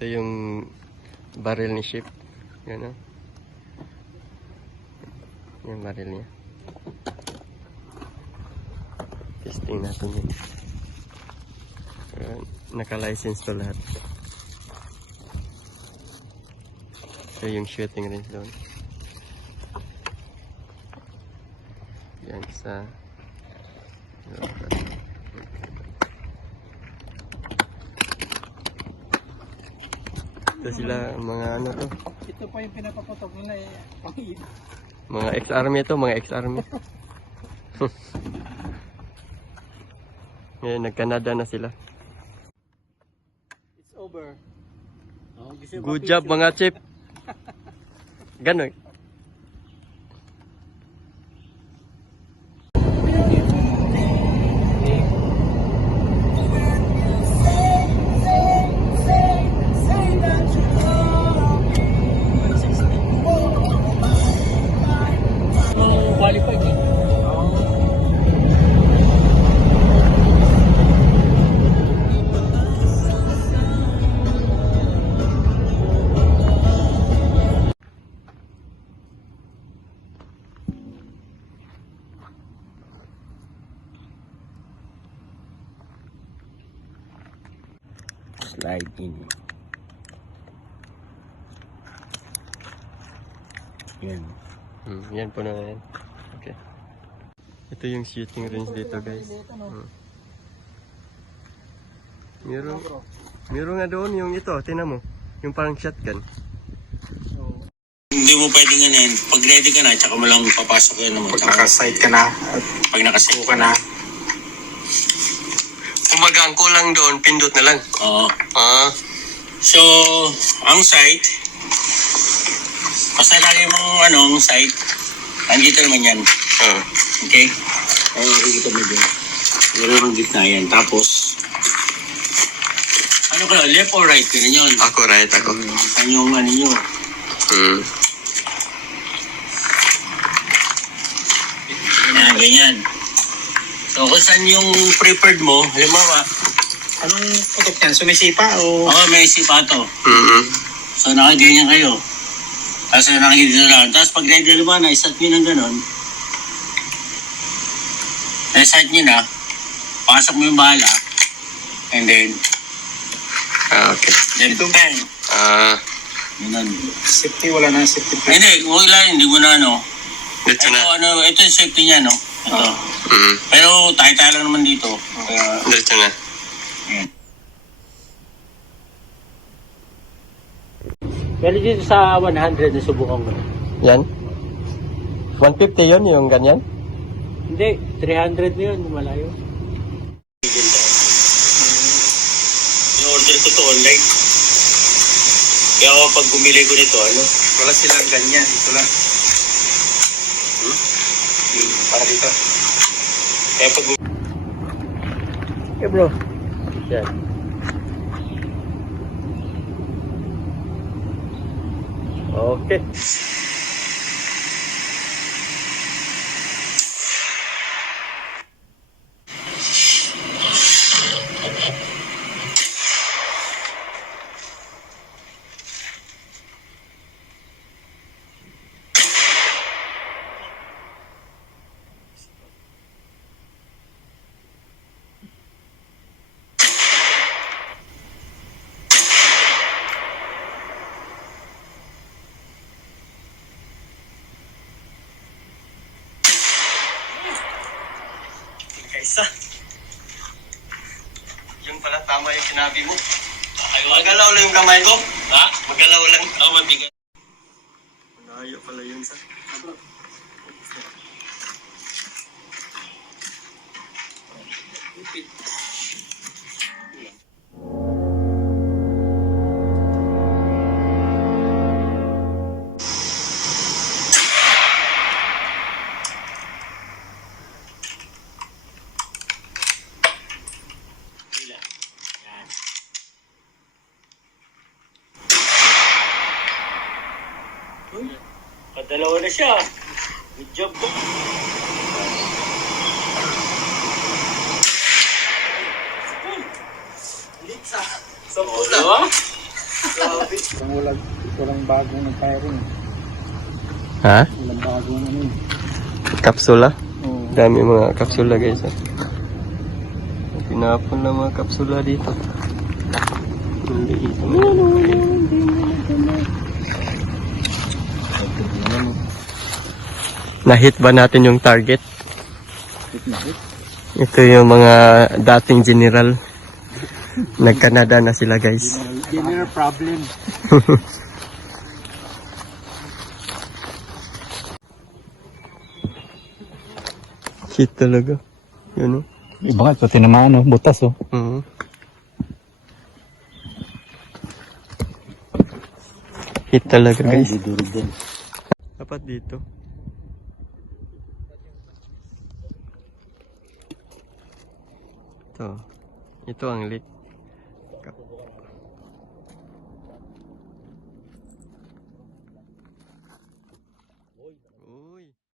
Ito yung barrel ni ship. Yan o. Yung barrel niya. Testing natin yun. Naka-license to lahat. Ito yung shooting range doon. Yan sa ito sila mga ano to. Ito pa yung pinapaputok nila eh. Mga ex-army to, mga ex-army. Ngayon, nag-Canada na sila. It's over. Oh, Good job mga chip. Gano'n. Qualified eh. Slide in. Yan. Yan po na yan. Okay. Ito yung shooting range dito guys. Meron nga doon yung ito, tinan mo. Yung parang shotgun. Hindi mo pwedeng ganin. Pag ready ka na, tsaka mo lang papasok yun naman. Pag nakasight ka na, Pag nakasight ka na. Kumbaga ang kulang doon, pindot na lang. Oo. So, ang sight, basta lagi mong ang sight, andito naman yan. Okay? Kaya makikita mo dyan. Meron ang gitna yan. Tapos, ano ka, left or right? Ganun yun. Ako, right ako. Saan yung ano nyo? Yan, ganyan. So, kung saan yung preferred mo, halimbawa, Anong putok yan? Sumisipa o? may sipa to. So, nakaganyan kayo. Tapos nakikita lang. Tapos pag ready naman, na-start nyo ng ganon. Na-start nyo na. Pasok mo yung bala. And then, Okay. then bang. Ganon. Safety, wala na safety plan. Hindi, huwag lang, hindi mo na Dito na. Ito yung safety niya, no? Ito. Pero tayo-tayo lang naman dito. Kaya, Dito na. yan. Pero dito sa 100 na subukan ko na. Yan. 150 yun yung ganyan. Hindi, 300 na yun, malayo. In-order ko to online. Kaya ako pag bumili ko nito, Wala silang ganyan, ito lang. Para dito. kaya pag Okay bro. Yan. Okay. Kaysa. Yung pala tama yung sinabi mo. Magalaw lang yung kamay ko. Ha? Magalaw lang. Oo, mabigat. Malayo pala yun sa. Kadalawa na siya. Good job po. Sa pula. Walang bagong firing. Ha? Walang bagong ano. Kapsula? Oo. Dami mga kapsula guys. Pinapon lang mga kapsula dito. Na-hit ba natin yung target? Ito yung mga dating general. Nag-Canada na sila guys. General problem. Hit talaga. Yun o. Iba nga, ito tinamaan, no? Butas, oh. Hit talaga guys. Dudurog din. Dapat dito. Ito. Ito ang leak.